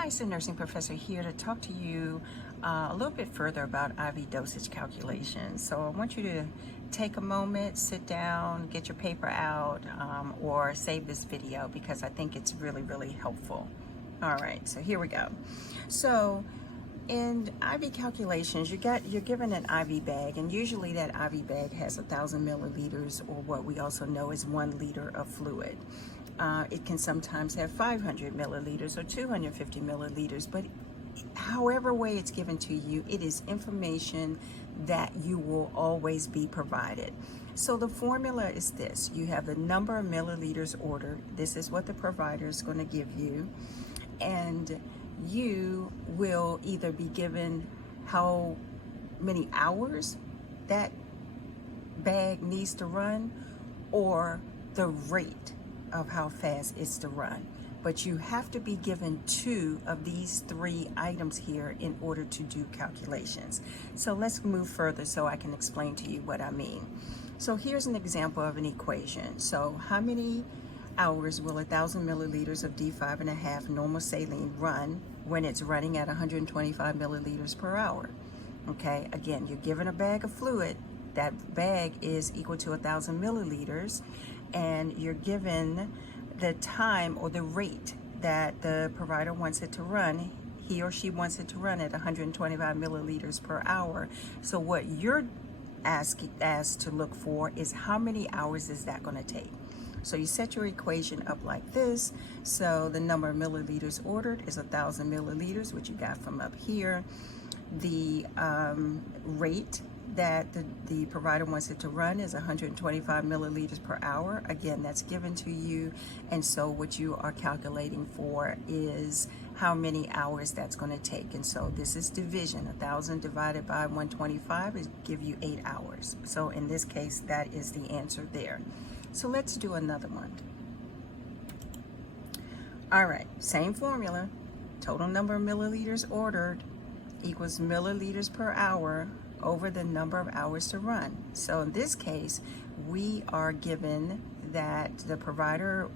Hi, it's the nursing professor here to talk to you a little bit further about IV dosage calculations. So I want you to take a moment, sit down, get your paper out, or save this video because I think it's really helpful. All right, so here we go. So in IV calculations, you're given an IV bag, and usually that IV bag has 1,000 milliliters, or what we also know as 1 liter of fluid. It can sometimes have 500 milliliters or 250 milliliters, but however way it's given to you, it is information that you will always be provided. So the formula is this: you have the number of milliliters ordered. This is what the provider is going to give you, and you will either be given how many hours that bag needs to run or the rate of how fast it's to run. But you have to be given 2 of these 3 items here in order to do calculations. So let's move further so I can explain to you what I mean. So here's an example of an equation. So how many hours will 1,000 milliliters of D5.5 normal saline run when it's running at 125 milliliters per hour? Okay, again, you're given a bag of fluid. That bag is equal to 1,000 milliliters, and you're given the time or the rate that the provider wants it to run. He or she wants it to run at 125 milliliters per hour. So what you're asked to look for is how many hours is that going to take. So you set your equation up like this. So the number of milliliters ordered is 1,000 milliliters, which you got from up here. The rate that the provider wants it to run is 125 milliliters per hour. Again, that's given to you. And so what you are calculating for is how many hours that's going to take. And so this is division. 1,000 divided by 125 is give you 8 hours. So in this case, that is the answer there. So let's do another one. All right, same formula. Total number of milliliters ordered equals milliliters per hour over the number of hours to run. So in this case, we are given that the provider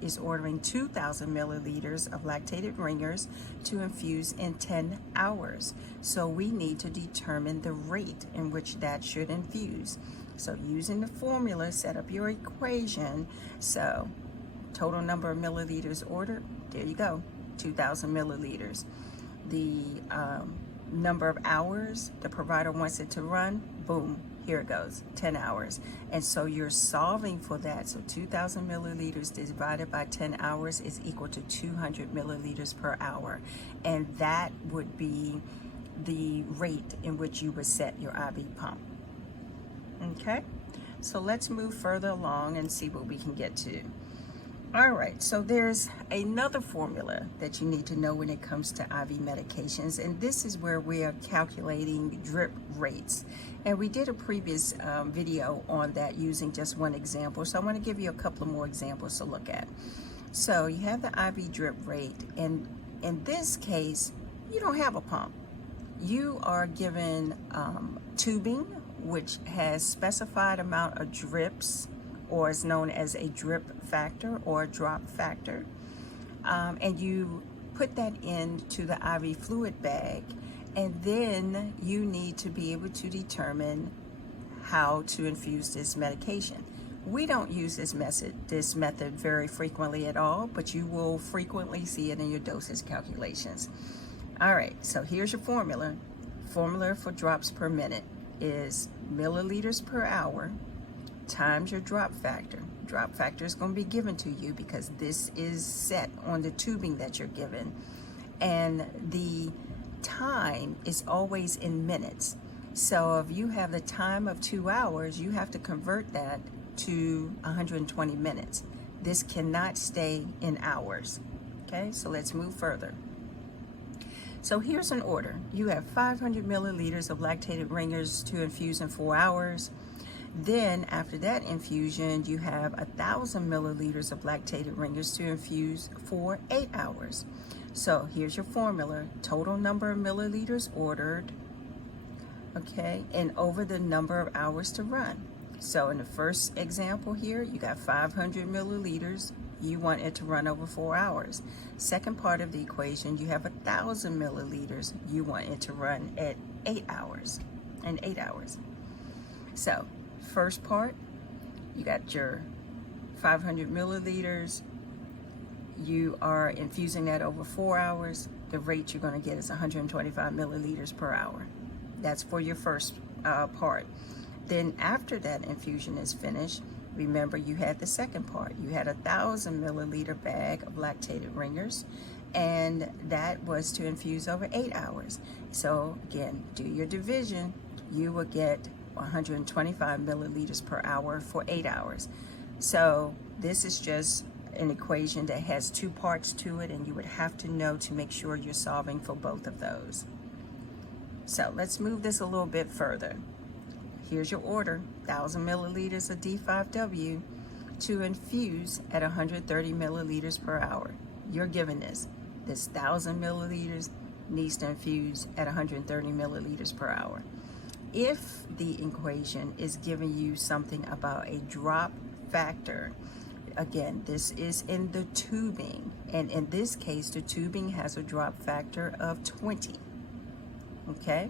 is ordering 2,000 milliliters of lactated ringers to infuse in 10 hours. So we need to determine the rate in which that should infuse. So using the formula, set up your equation. So total number of milliliters ordered, there you go, 2,000 milliliters. The number of hours the provider wants it to run, boom, here it goes, 10 hours. And so you're solving for that. So 2,000 milliliters divided by 10 hours is equal to 200 milliliters per hour. And that would be the rate in which you would set your IV pump. Okay, so let's move further along and see what we can get to. All right, so there's another formula that you need to know when it comes to IV medications, and this is where we are calculating drip rates. And we did a previous video on that using just one example, so I want to give you a couple of more examples to look at. So you have the IV drip rate, and in this case, you don't have a pump. You are given tubing, which has specified amount of drips, or is known as a drip factor or a drop factor, and you put that into the IV fluid bag, and then you need to be able to determine how to infuse this medication. We don't use this method very frequently at all, but you will frequently see it in your dosage calculations. All right, so here's your formula. Formula for drops per minute is milliliters per hour times your drop factor. Drop factor is going to be given to you because this is set on the tubing that you're given. And the time is always in minutes. So if you have the time of 2 hours, you have to convert that to 120 minutes. This cannot stay in hours. Okay, so let's move further. So here's an order. You have 500 milliliters of lactated ringers to infuse in 4 hours. Then after that infusion, you have 1,000 milliliters of lactated ringers to infuse for 8 hours. So here's your formula: total number of milliliters ordered, okay, and over the number of hours to run. So in the first example here, you got 500 milliliters You want it to run over 4 hours. Second part of the equation, you have 1,000 milliliters. You want it to run at 8 hours, in 8 hours. So first part, you got your 500 milliliters. You are infusing that over 4 hours. The rate you're going to get is 125 milliliters per hour. That's for your first part. Then after that infusion is finished, remember you had the second part. You had 1,000 milliliter bag of lactated ringers, and that was to infuse over 8 hours. So again, do your division. You will get 125 milliliters per hour for 8 hours. So this is just an equation that has two parts to it, and you would have to know to make sure you're solving for both of those. So let's move this a little bit further. Here's your order, 1,000 milliliters of D5W to infuse at 130 milliliters per hour. You're given this 1,000 milliliters needs to infuse at 130 milliliters per hour. If the equation is giving you something about a drop factor, again, this is in the tubing, and in this case, the tubing has a drop factor of 20. Okay?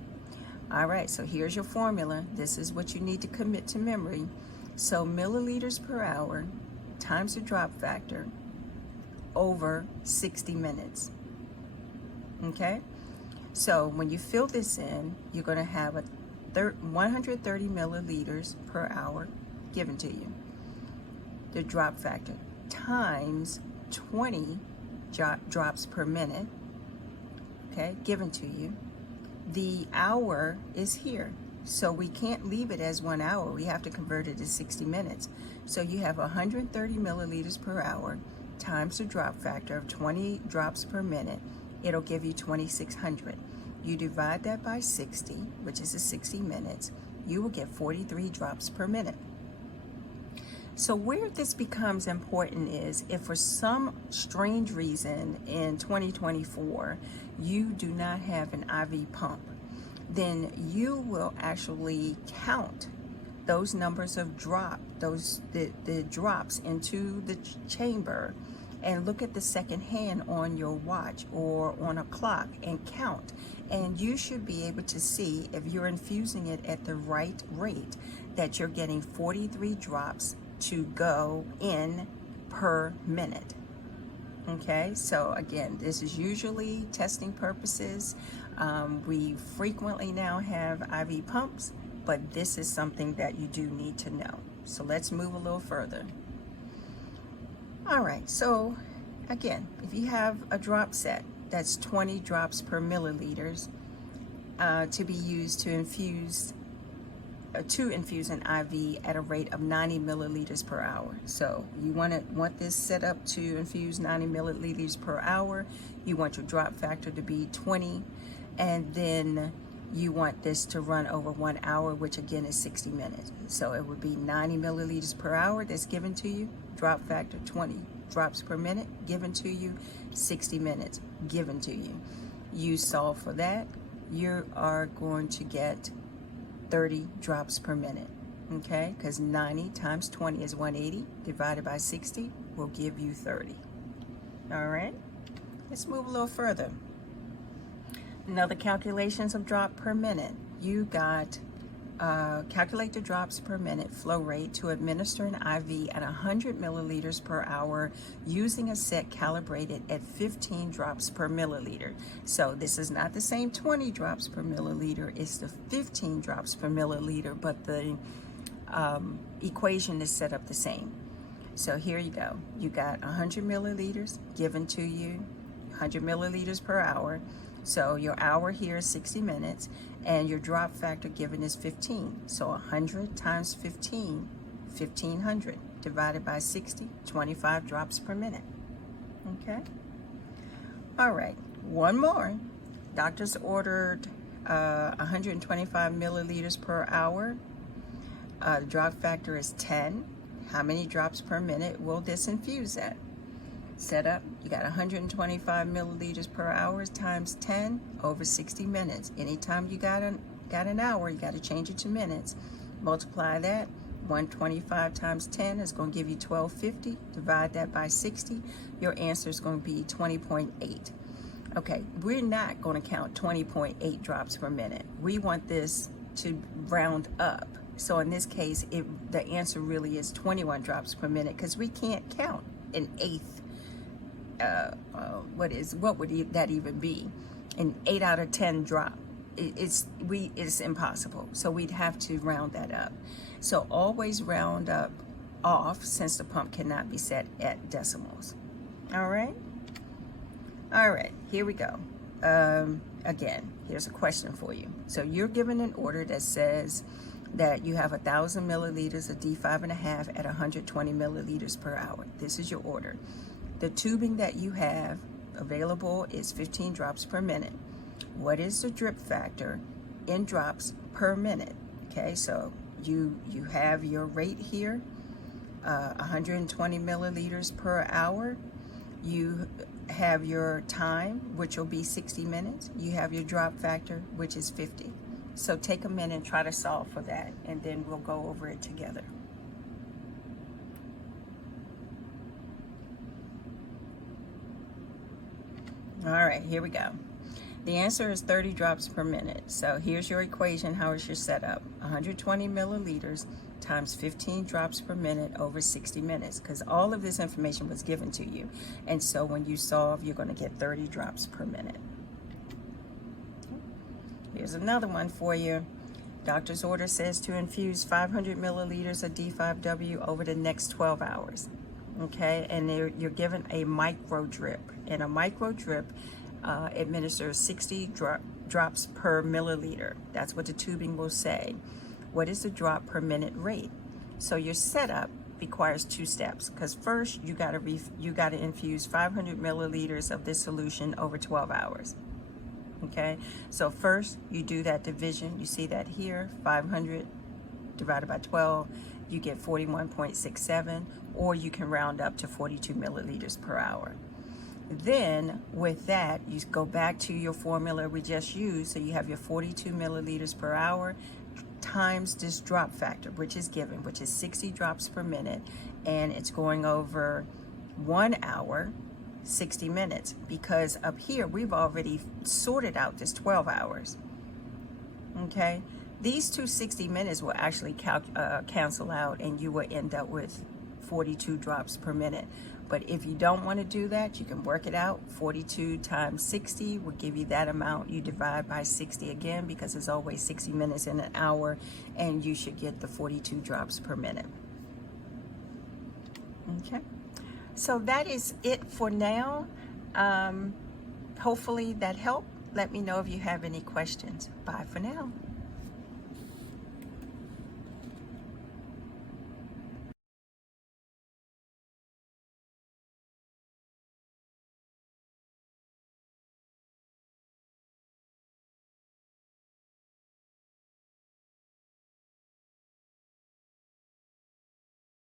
All right, so here's your formula. This is what you need to commit to memory. So milliliters per hour times the drop factor over 60 minutes. Okay? So when you fill this in, you're going to have 130 milliliters per hour given to you. The drop factor times 20 drops per minute, okay, given to you. The hour is here, so we can't leave it as 1 hour. We have to convert it to 60 minutes. So you have 130 milliliters per hour times the drop factor of 20 drops per minute. It'll give you 2,600. You divide that by 60, which is 60 minutes. You will get 43 drops per minute. So where this becomes important is if for some strange reason in 2024 you do not have an IV pump, then you will actually count those numbers of the drops into the chamber, and look at the second hand on your watch or on a clock and count. And you should be able to see if you're infusing it at the right rate, that you're getting 43 drops to go in per minute. Okay, so again, this is usually testing purposes. We frequently now have IV pumps, but this is something that you do need to know. So let's move a little further. All right, so again, if you have a drop set, that's 20 drops per milliliters to be used to infuse an IV at a rate of 90 milliliters per hour. So you want this set up to infuse 90 milliliters per hour. You want your drop factor to be 20, and then you want this to run over 1 hour, which again is 60 minutes. So it would be 90 milliliters per hour that's given to you, drop factor 20 drops per minute given to you, 60 minutes given to you. You solve for that, you are going to get 30 drops per minute, okay? Because 90 times 20 is 180, divided by 60 will give you 30. All right, let's move a little further. Another calculations of drop per minute. You got calculate the drops per minute flow rate to administer an IV at 100 milliliters per hour using a set calibrated at 15 drops per milliliter. So this is not the same 20 drops per milliliter, it's the 15 drops per milliliter, but the equation is set up the same. So here you go. You got 100 milliliters given to you, 100 milliliters per hour. So your hour here is 60 minutes, and your drop factor given is 15. So 100 times 15, 1,500, divided by 60, 25 drops per minute. Okay? All right, one more. Doctors ordered 125 milliliters per hour. The drop factor is 10. How many drops per minute will this infuse at? Set up, you got 125 milliliters per hour times 10 over 60 minutes. Anytime you got an hour, you got to change it to minutes. Multiply that, 125 times 10 is going to give you 1250. Divide that by 60. Your answer is going to be 20.8. Okay, we're not going to count 20.8 drops per minute. We want this to round up. So in this case, the answer really is 21 drops per minute, because we can't count an eighth. What would that even be? An 8 out of 10 drop. It's impossible. So we'd have to round that up. So always round up off, since the pump cannot be set at decimals. All right. All right, here we go. Again, here's a question for you. So you're given an order that says that you have 1,000 milliliters of D5.5 at 120 milliliters per hour. This is your order. The tubing that you have available is 15 drops per minute. What is the drip factor in drops per minute? Okay, so you have your rate here, 120 milliliters per hour. You have your time, which will be 60 minutes. You have your drop factor, which is 50. So take a minute and try to solve for that, and then we'll go over it together. All right, here we go. The answer is 30 drops per minute. So here's your equation. How is your setup? 120 milliliters times 15 drops per minute over 60 minutes, because all of this information was given to you. And so when you solve, you're going to get 30 drops per minute. Here's another one for you. Doctor's order says to infuse 500 milliliters of D5W over the next 12 hours. Okay, and you're given a micro drip. And a micro drip administers 60 drops per milliliter. That's what the tubing will say. What is the drop per minute rate? So your setup requires two steps, because first you got to infuse 500 milliliters of this solution over 12 hours. Okay, so first you do that division. You see that here, 500 divided by 12, you get 41.67, or you can round up to 42 milliliters per hour. Then with that, you go back to your formula we just used. So you have your 42 milliliters per hour times this drop factor, which is given, which is 60 drops per minute, and it's going over 1 hour, 60 minutes, because up here we've already sorted out this 12 hours. Okay, these two 60 minutes will actually cancel out, and you will end up with 42 drops per minute. But if you don't want to do that, you can work it out. 42 times 60 will give you that amount. You divide by 60 again, because there's always 60 minutes in an hour, and you should get the 42 drops per minute. Okay, so that is it for now. Hopefully that helped. Let me know if you have any questions. Bye for now.